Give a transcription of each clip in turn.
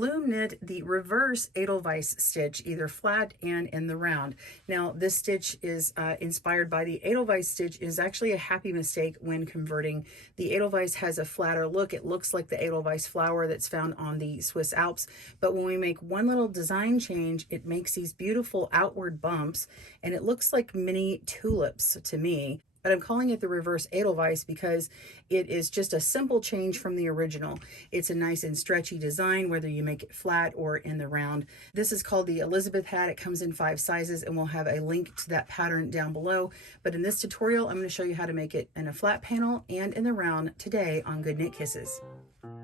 Loom knit the reverse Edelweiss stitch, either flat and in the round. Now this stitch is inspired by the Edelweiss stitch. It is actually a happy mistake when converting. The Edelweiss has a flatter look. It looks like the Edelweiss flower that's found on the Swiss Alps, but when we make one little design change, it makes these beautiful outward bumps, and it looks like mini tulips to me. But I'm calling it the reverse Edelweiss because it is just a simple change from the original. It's a nice and stretchy design, whether you make it flat or in the round. This is called the Elizabeth hat. It comes in 5 sizes, and we'll have a link to that pattern down below. But in this tutorial, I'm going to show you how to make it in a flat panel and in the round today on Good Knit Kisses.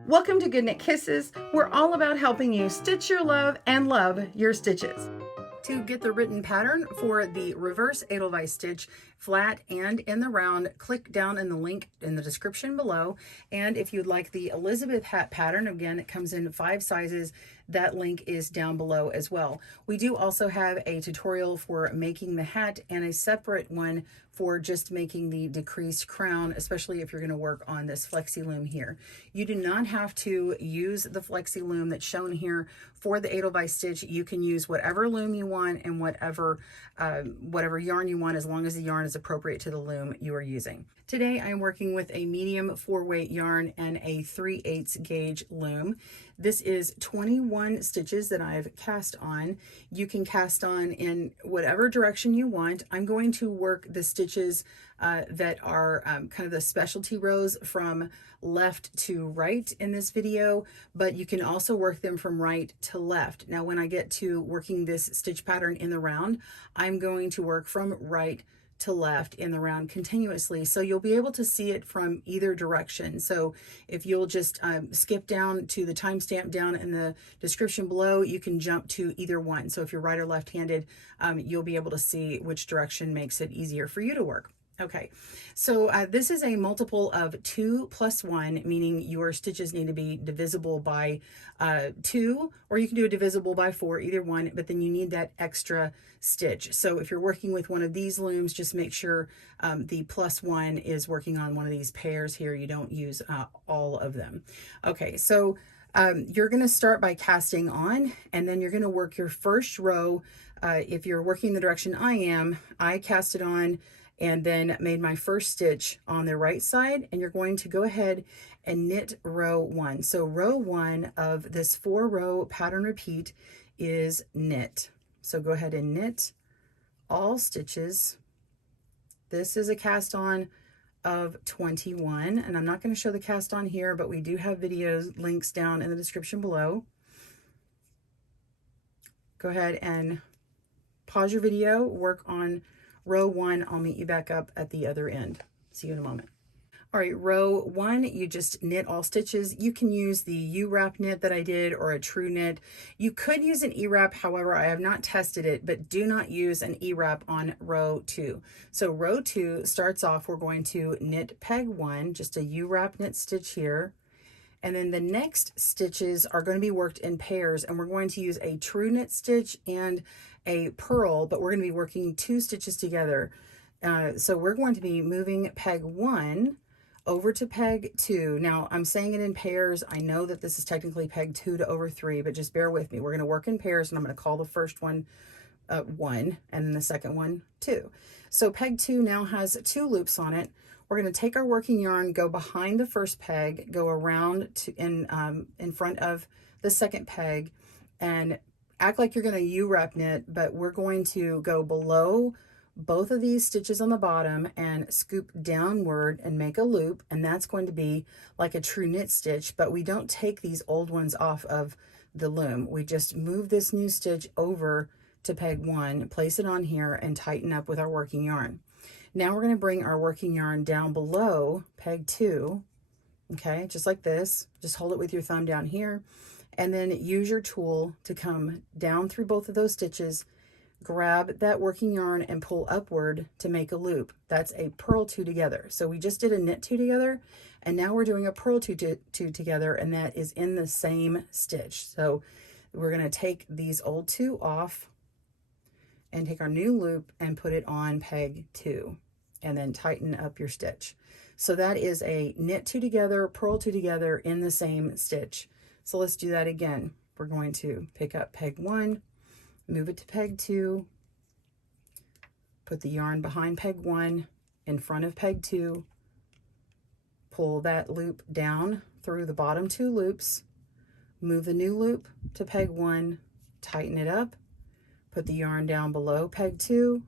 Welcome to Good Knit Kisses. We're all about helping you stitch your love and love your stitches. To get the written pattern for the reverse Edelweiss stitch, flat and in the round, click down in the link in the description below. And if you'd like the Elizabeth hat pattern, again, it comes in 5 sizes. That link is down below as well. We do also have a tutorial for making the hat and a separate one for just making the decreased crown, especially if you're going to work on this Flexee loom here. You do not have to use the Flexee loom that's shown here for the Edelweiss stitch. You can use whatever loom you want and whatever yarn you want, as long as the yarn is appropriate to the loom you are using. Today I'm working with a medium 4-weight yarn and a 3/8 gauge loom. This is 21 stitches that I've cast on. You can cast on in whatever direction you want. I'm going to work the stitches that are kind of the specialty rows from left to right in this video, but you can also work them from right to left. Now, when I get to working this stitch pattern in the round, I'm going to work from right to left in the round continuously, so you'll be able to see it from either direction. So if you'll just skip down to the timestamp down in the description below, you can jump to either one. So if you're right or left-handed, you'll be able to see which direction makes it easier for you to work. Okay, so this is a multiple of 2 plus 1, meaning your stitches need to be divisible by 2, or you can do a divisible by 4, either one, but then you need that extra stitch. So if you're working with one of these looms, just make sure the plus 1 is working on one of these pairs here. You don't use all of them. Okay, so you're going to start by casting on, and then you're going to work your first row. If you're working the direction I am, I casted on and then made my first stitch on the right side, and you're going to go ahead and knit row 1. So row 1 of this 4-row pattern repeat is knit. So go ahead and knit all stitches. This is a cast on of 21, and I'm not going to show the cast on here, but we do have videos links down in the description below. Go ahead and pause your video, work on row 1. I'll meet you back up at the other end. See you in a moment. All right, row 1, you just knit all stitches. You can use the U-wrap knit that I did, or a true knit. You could use an E-wrap, however, I have not tested it, but do not use an E-wrap on row 2. So row 2 starts off, we're going to knit peg 1, just a U-wrap knit stitch here. And then the next stitches are going to be worked in pairs, and we're going to use a true knit stitch and a purl, but we're going to be working 2 stitches together. So we're going to be moving peg 1 over to peg 2. Now I'm saying it in pairs. I know that this is technically peg 2 to over 3, but just bear with me. We're going to work in pairs, and I'm going to call the first one 1, and then the second one 2. So peg 2 now has 2 loops on it. We're going to take our working yarn, go behind the first peg, go around to in front of the second peg, and act like you're going to U-wrap knit, but we're going to go below both of these stitches on the bottom and scoop downward and make a loop, and that's going to be like a true knit stitch, but we don't take these old ones off of the loom. We just move this new stitch over to peg 1, place it on here, and tighten up with our working yarn. Now we're going to bring our working yarn down below peg 2, okay, just like this. Just hold it with your thumb down here, and then use your tool to come down through both of those stitches, grab that working yarn and pull upward to make a loop. That's a purl 2 together. So we just did a knit 2 together, and now we're doing a purl 2 together, and that is in the same stitch. So we're going to take these old 2 off and take our new loop and put it on peg 2, and then tighten up your stitch. So that is a knit 2 together, purl 2 together in the same stitch. So let's do that again. we're going to pick up peg 1, move it to peg 2, put the yarn behind peg 1 in front of peg 2, pull that loop down through the bottom 2 loops, move the new loop to peg 1, tighten it up, put the yarn down below peg 2,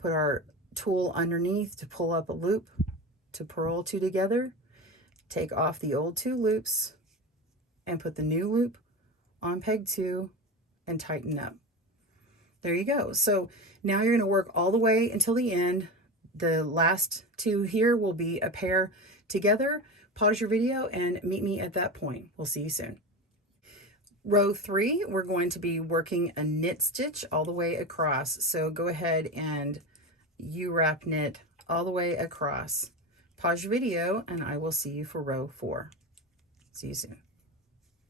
put our tool underneath to pull up a loop to purl 2 together, take off the old 2 loops and put the new loop on peg 2 and tighten up. There you go. So now you're going to work all the way until the end. The last 2 here will be a pair together. Pause your video and meet me at that point. We'll see you soon. Row 3, we're going to be working a knit stitch all the way across. So go ahead and U-wrap knit all the way across. Pause your video and I will see you for row 4. See you soon.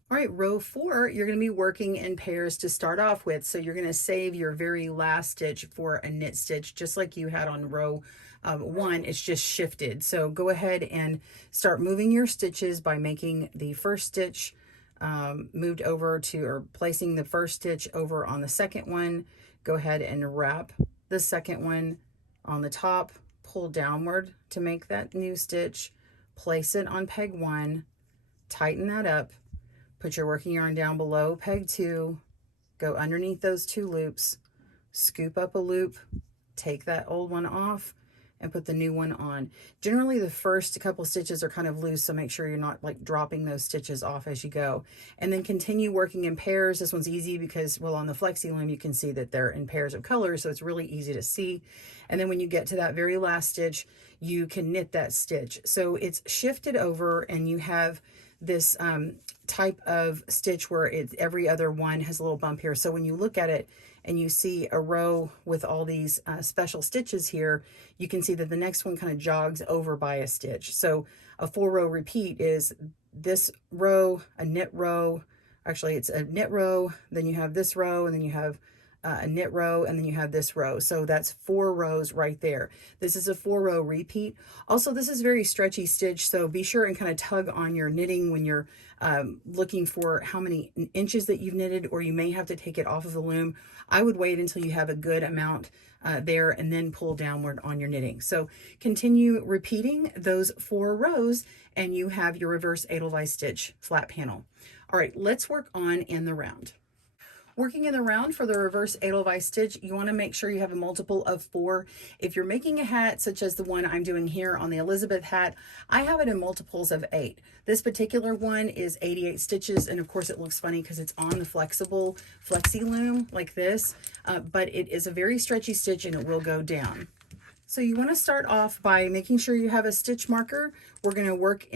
All right, row 4, you're going to be working in pairs to start off with. So you're going to save your very last stitch for a knit stitch, just like you had on row 1. It's just shifted. So go ahead and start moving your stitches by making the first stitch moved over to, or placing the first stitch over on the second one. Go ahead and wrap the second one on the top, pull downward to make that new stitch, place it on peg 1, tighten that up, put your working yarn down below peg 2, go underneath those 2 loops, scoop up a loop, take that old one off, and put the new one on. Generally, the first couple stitches are kind of loose, so make sure you're not like dropping those stitches off as you go. And then continue working in pairs. This one's easy because, well, on the Flexee loom, you can see that they're in pairs of colors, so it's really easy to see. And then when you get to that very last stitch, you can knit that stitch. So it's shifted over, and you have this type of stitch where every other one has a little bump here. So when you look at it and you see a row with all these special stitches here, you can see that the next one kind of jogs over by a stitch. So a 4-row repeat is this row, a knit row, actually it's a knit row, then you have this row, and then you have a knit row, and then you have this row. So that's 4 rows right there. This is a 4-row repeat. Also, this is very stretchy stitch, so be sure and kind of tug on your knitting when you're looking for how many inches that you've knitted, or you may have to take it off of the loom. I would wait until you have a good amount there and then pull downward on your knitting. So continue repeating those 4 rows and you have your reverse Edelweiss stitch flat panel. All right, let's work on in the round. Working in the round for the reverse Edelweiss stitch, you want to make sure you have a multiple of 4. If you're making a hat such as the one I'm doing here on the Elizabeth hat, I have it in multiples of 8. This particular one is 88 stitches, and of course it looks funny because it's on the flexible Flexee loom like this, but it is a very stretchy stitch and it will go down. So you want to start off by making sure you have a stitch marker. We're going to work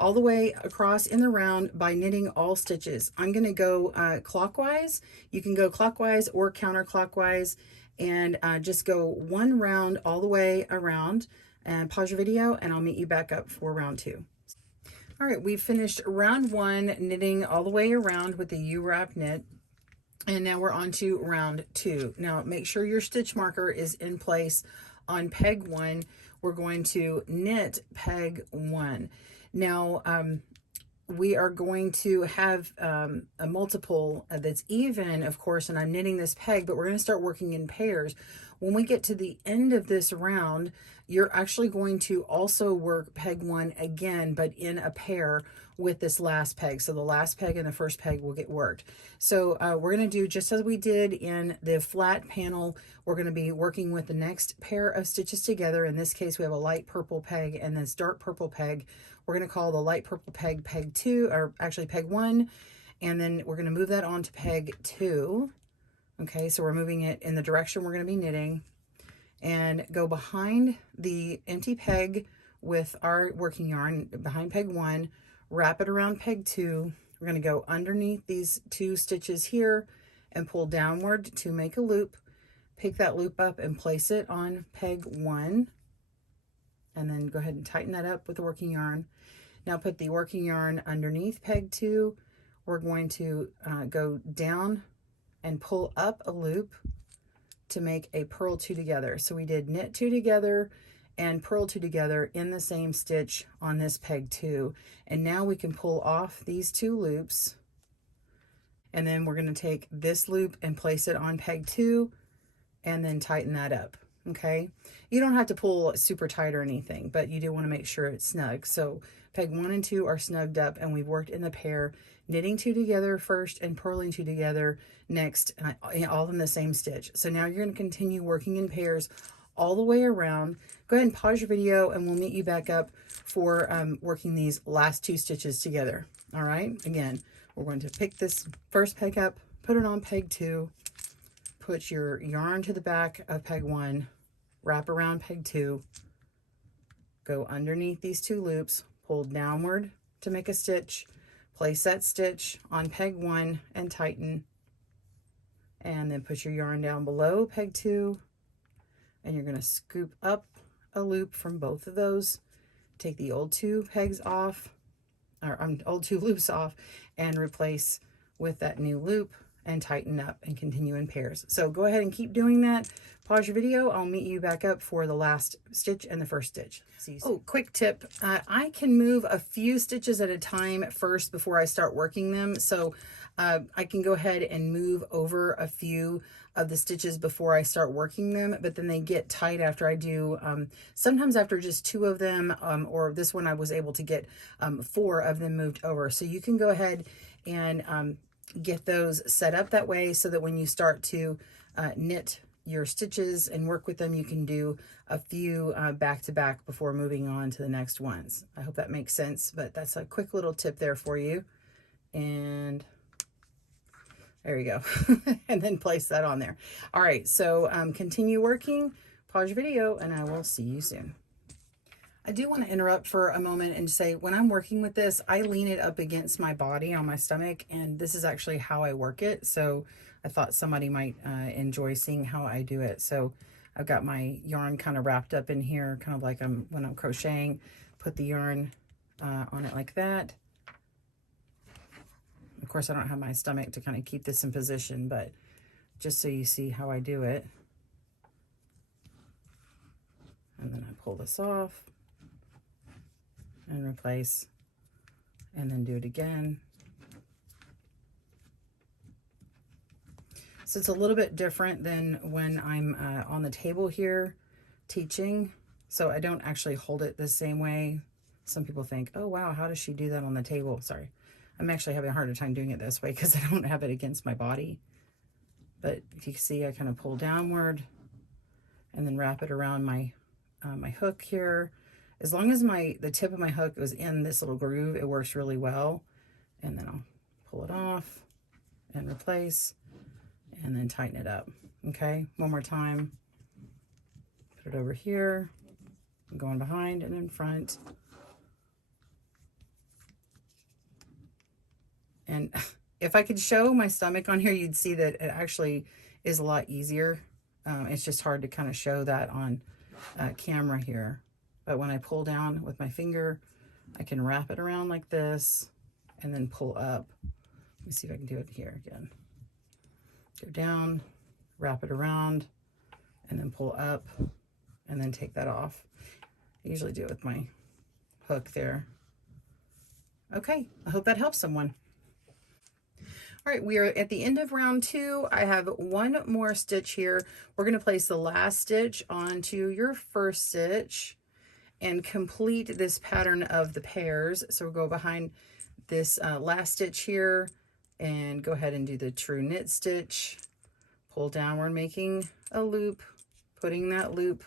all the way across in the round by knitting all stitches. I'm going to go clockwise. You can go clockwise or counterclockwise, and just go 1 round all the way around, and pause your video and I'll meet you back up for round 2. All right, we've finished round 1 knitting all the way around with the U-wrap knit. And now we're on to round 2. Now make sure your stitch marker is in place. On peg 1, we're going to knit peg 1. Now, we are going to have a multiple that's even, of course, and I'm knitting this peg, but we're going to start working in pairs. When we get to the end of this round, you're actually going to also work peg 1 again, but in a pair with this last peg. So the last peg and the first peg will get worked. So we're going to do just as we did in the flat panel. We're going to be working with the next pair of stitches together. In this case, we have a light purple peg and this dark purple peg. We're going to call the light purple peg peg 2, or actually peg 1, and then we're going to move that on to peg 2. Okay, so we're moving it in the direction we're going to be knitting, and go behind the empty peg with our working yarn behind peg 1, wrap it around peg 2. We're going to go underneath these 2 stitches here and pull downward to make a loop. Pick that loop up and place it on peg 1, and then go ahead and tighten that up with the working yarn. Now put the working yarn underneath peg 2. We're going to go down and pull up a loop to make a purl 2 together. So we did knit 2 together and purl 2 together in the same stitch on this peg 2. And now we can pull off these 2 loops And then we're going to take this loop and place it on peg 2 and then tighten that up. Okay, you don't have to pull super tight or anything, but you do want to make sure it's snug. So peg 1 and 2 are snugged up, and we've worked in the pair, knitting 2 together first and purling 2 together next, all in the same stitch. So now you're going to continue working in pairs all the way around. Go ahead and pause your video and we'll meet you back up for working these last 2 stitches together. All right, again, we're going to pick this first peg up, put it on peg 2, put your yarn to the back of peg 1, wrap around peg 2, go underneath these 2 loops, pull downward to make a stitch, place that stitch on peg 1 and tighten, and then put your yarn down below peg 2, and you're going to scoop up a loop from both of those, take the old 2 pegs off, or old 2 loops off, and replace with that new loop and tighten up and continue in pairs. So go ahead and keep doing that. Pause your video. I'll meet you back up for the last stitch and the first stitch. Oh, quick tip. I can move a few stitches at a time first before I start working them. So I can go ahead and move over a few of the stitches before I start working them, but then they get tight after I do, sometimes after just 2 of them, or this one I was able to get 4 of them moved over. So you can go ahead and get those set up that way so that when you start to knit your stitches and work with them, you can do a few back to back before moving on to the next ones. I hope that makes sense, but that's a quick little tip there for you. And there you go. And then place that on there. All right, so continue working, pause your video, and I will see you soon. I do want to interrupt for a moment and say, when I'm working with this, I lean it up against my body on my stomach, and this is actually how I work it. So I thought somebody might enjoy seeing how I do it. So I've got my yarn kind of wrapped up in here, kind of like when I'm crocheting, put the yarn on it like that. Of course, I don't have my stomach to kind of keep this in position, but just so you see how I do it. And then I pull this off and replace, and then do it again. So it's a little bit different than when I'm on the table here teaching. So I don't actually hold it the same way. Some people think, oh wow, how does she do that on the table? Sorry, I'm actually having a harder time doing it this way because I don't have it against my body. But if you can see, I kind of pull downward and then wrap it around my my hook here. As long as the tip of my hook was in this little groove, it works really well. And then I'll pull it off and replace, and then tighten it up. Okay, one more time. Put it over here, going behind and in front. And if I could show my stomach on here, you'd see that it actually is a lot easier. It's just hard to kind of show that on camera here. But when I pull down with my finger, I can wrap it around like this and then pull up. Let me see if I can do it here again. Go down, wrap it around, and then pull up, and then take that off. I usually do it with my hook there. Okay, I hope that helps someone. All right, we are at the end of round 2. I have one more stitch here. We're going to place the last stitch onto your first stitch and complete this pattern of the pairs. So we'll go behind this last stitch here and go ahead and do the true knit stitch. Pull downward, making a loop, putting that loop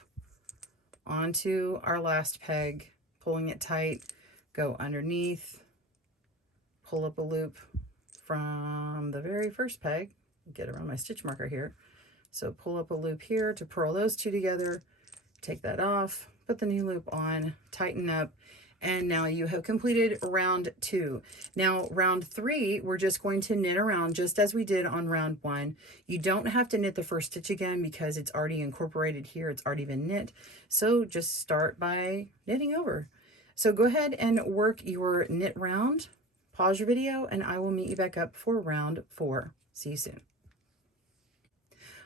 onto our last peg, pulling it tight, go underneath, pull up a loop from the very first peg, get around my stitch marker here. So pull up a loop here to purl those 2 together, take that off, put the new loop on, tighten up, and now you have completed round 2. Now round 3, we're just going to knit around just as we did on round 1. You don't have to knit the first stitch again because it's already incorporated here, it's already been knit. So just start by knitting over. So go ahead and work your knit round, pause your video, and I will meet you back up for round 4. See you soon.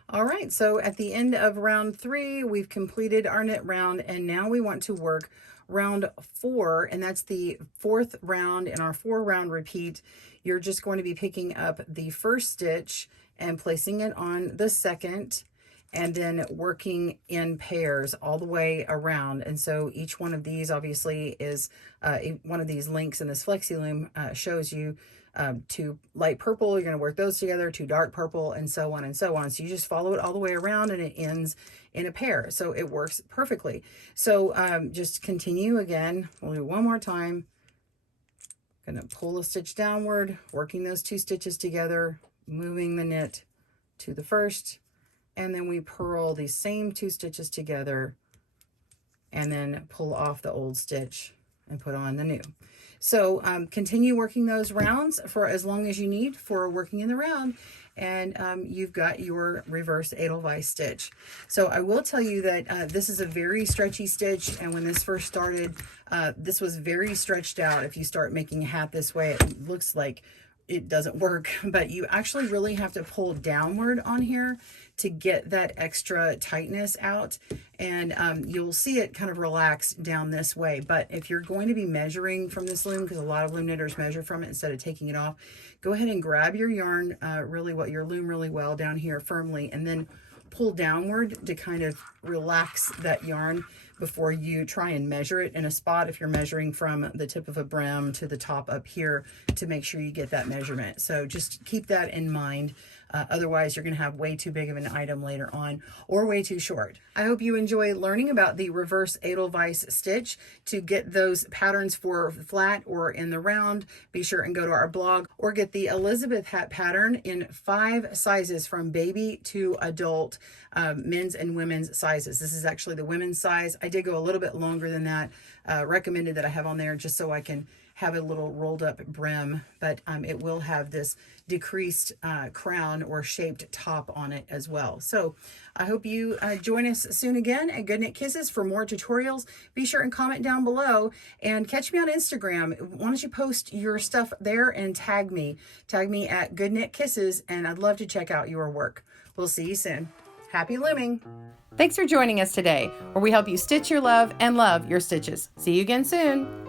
All right, so at the end of round 3, we've completed our knit round, and now we want to work round 4, and that's the 4th round in our 4-round repeat. You're just going to be picking up the first stitch and placing it on the second, and then working in pairs all the way around. And so each one of these obviously is one of these links in this Flexee Loom shows you to light purple, you're going to work those together, to dark purple, and so on and so on. So you just follow it all the way around, and it ends in a pair. So it works perfectly. So just continue again. We'll do one more time. Going to pull a stitch downward, working those 2 stitches together, moving the knit to the first, and then we purl these same 2 stitches together, and then pull off the old stitch and put on the new. So continue working those rounds for as long as you need for working in the round, and you've got your reverse Edelweiss stitch. So I will tell you that this is a very stretchy stitch, and when this first started, this was very stretched out. If you start making a hat this way, it looks like it doesn't work, but you actually really have to pull downward on here to get that extra tightness out, and you'll see it kind of relax down this way. But if you're going to be measuring from this loom, because a lot of loom knitters measure from it instead of taking it off, go ahead and grab your yarn your loom really well down here firmly, and then pull downward to kind of relax that yarn before you try and measure it in a spot. If you're measuring from the tip of a brim to the top up here, to make sure you get that measurement. So just keep that in mind. Otherwise, you're going to have way too big of an item later on, or way too short. I hope you enjoy learning about the reverse Edelweiss stitch. To get those patterns for flat or in the round, be sure and go to our blog, or get the Elizabeth hat pattern in 5 sizes from baby to adult, men's and women's sizes. This is actually the women's size. I did go a little bit longer than that, recommended that I have on there just so I can have a little rolled up brim, but it will have this decreased crown or shaped top on it as well. So I hope you join us soon again at GoodKnitKisses for more tutorials. Be sure and comment down below, and catch me on Instagram. Why don't you post your stuff there and tag me at GoodKnitKisses, and I'd love to check out your work. We'll see you soon. Happy looming. Thanks for joining us today, where we help you stitch your love and love your stitches. See you again soon.